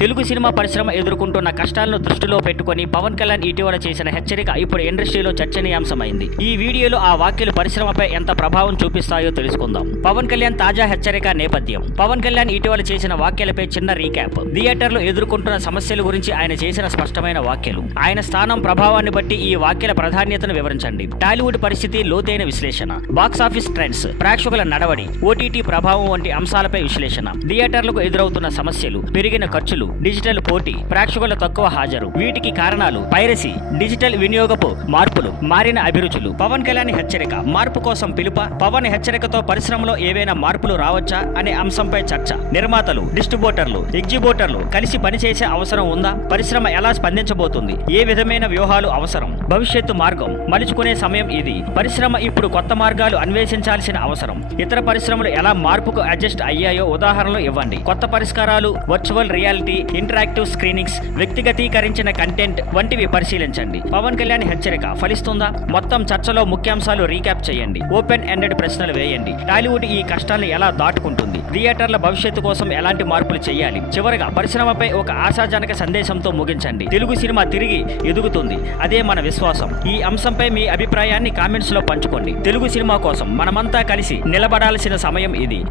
Telugu cinema పరిశ్రమ ఎదుర్కొంటున్న కష్టాలను దృష్టిలో పెట్టుకుని పవన్ కళ్యాణ్ ఇటీవల చేసిన హెచ్చరిక ఇప్పుడు ఇండస్ట్రీలో చర్చనీయాంశమైంది. ఈ వీడియోలో ఆ వ్యాఖ్యలు పరిశ్రమపై ఎంత ప్రభావం చూపిస్తాయో తెలుసుకుందాం. పవన్ కళ్యాణ్ తాజా హెచ్చరిక నేపథ్యం. పవన్ కళ్యాణ్ ఇటీవల చేసిన వ్యాఖ్యలపై చిన్న రీక్యాప్. థియేటర్లు ఎదుర్కొంటున్న సమస్యల గురించి ఆయన చేసిన స్పష్టమైన వ్యాఖ్యలు, ఆయన స్థానం ప్రభావాన్ని బట్టి ఈ వ్యాఖ్యల ప్రాధాన్యతను వివరించండి. టాలీవుడ్ పరిస్థితి, లోతైన విశ్లేషణ, బాక్సాఫీస్ ట్రెండ్స్, ప్రేక్షకుల నడవడి, ఓటీటీ ప్రభావం వంటి అంశాలపై విశ్లేషణ, థియేటర్లకు ఎదురవుతున్న సమస్యలు, పెరిగిన ఖర్చులు, డిజిటల్ పోటీ, ప్రేక్షకుల తక్కువ హాజరు, వీటికి కారణాలు, పైరసీ, డిజిటల్ వినియోగపు మార్పులు, మారిన అభిరుచులు. పవన్ కళ్యాణ్ హెచ్చరిక, మార్పు కోసం పిలుప. పవన్ హెచ్చరికతో పరిశ్రమలో ఏవైనా మార్పులు రావచ్చా అనే అంశంపై చర్చ. నిర్మాతలు, డిస్ట్రిబ్యూటర్లు, ఎగ్జిబ్యూటర్లు కలిసి పనిచేసే అవసరం ఉందా? పరిశ్రమ ఎలా స్పందించబోతుంది? ఏ విధమైన వ్యూహాలు అవసరం? భవిష్యత్తు మార్గం మలుచుకునే సమయం ఇది. పరిశ్రమ ఇప్పుడు కొత్త మార్గాలు అన్వేషించాల్సిన అవసరం. ఇతర పరిశ్రమలు ఎలా మార్పుకు అడ్జస్ట్ అయ్యాయో ఉదాహరణలు ఇవ్వండి. కొత్త పరిష్కారాలు, వర్చువల్ రియాలిటీ, ఇంటరాక్టివ్ స్క్రీనింగ్స్, వ్యక్తిగతీకరించిన కంటెంట్ వంటివి పరిశీలించండి. పవన్ కళ్యాణ్ హెచ్చరిక ఫలిస్తుందా? మొత్తం చర్చలో ముఖ్యాంశాలు రీక్యాప్ చేయండి. ఓపెన్ ఎండెడ్ ప్రశ్నలు వేయండి. టాలీవుడ్ ఈ కష్టాలను ఎలా దాటుకుంటుంది? థియేటర్ల భవిష్యత్తు కోసం ఎలాంటి మార్పులు చేయాలి? చివరగా పరిశ్రమపై ఒక ఆశాజనక సందేశంతో ముగించండి. తెలుగు సినిమా తిరిగి ఎదుగుతుంది, అదే మన విశ్వాసం. ఈ అంశంపై మీ అభిప్రాయాన్ని కామెంట్స్ లో పంచుకోండి. తెలుగు సినిమా కోసం మనమంతా కలిసి నిలబడాల్సిన సమయం ఇది.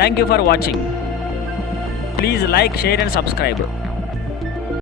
Thank you for watching. Please like, share and subscribe.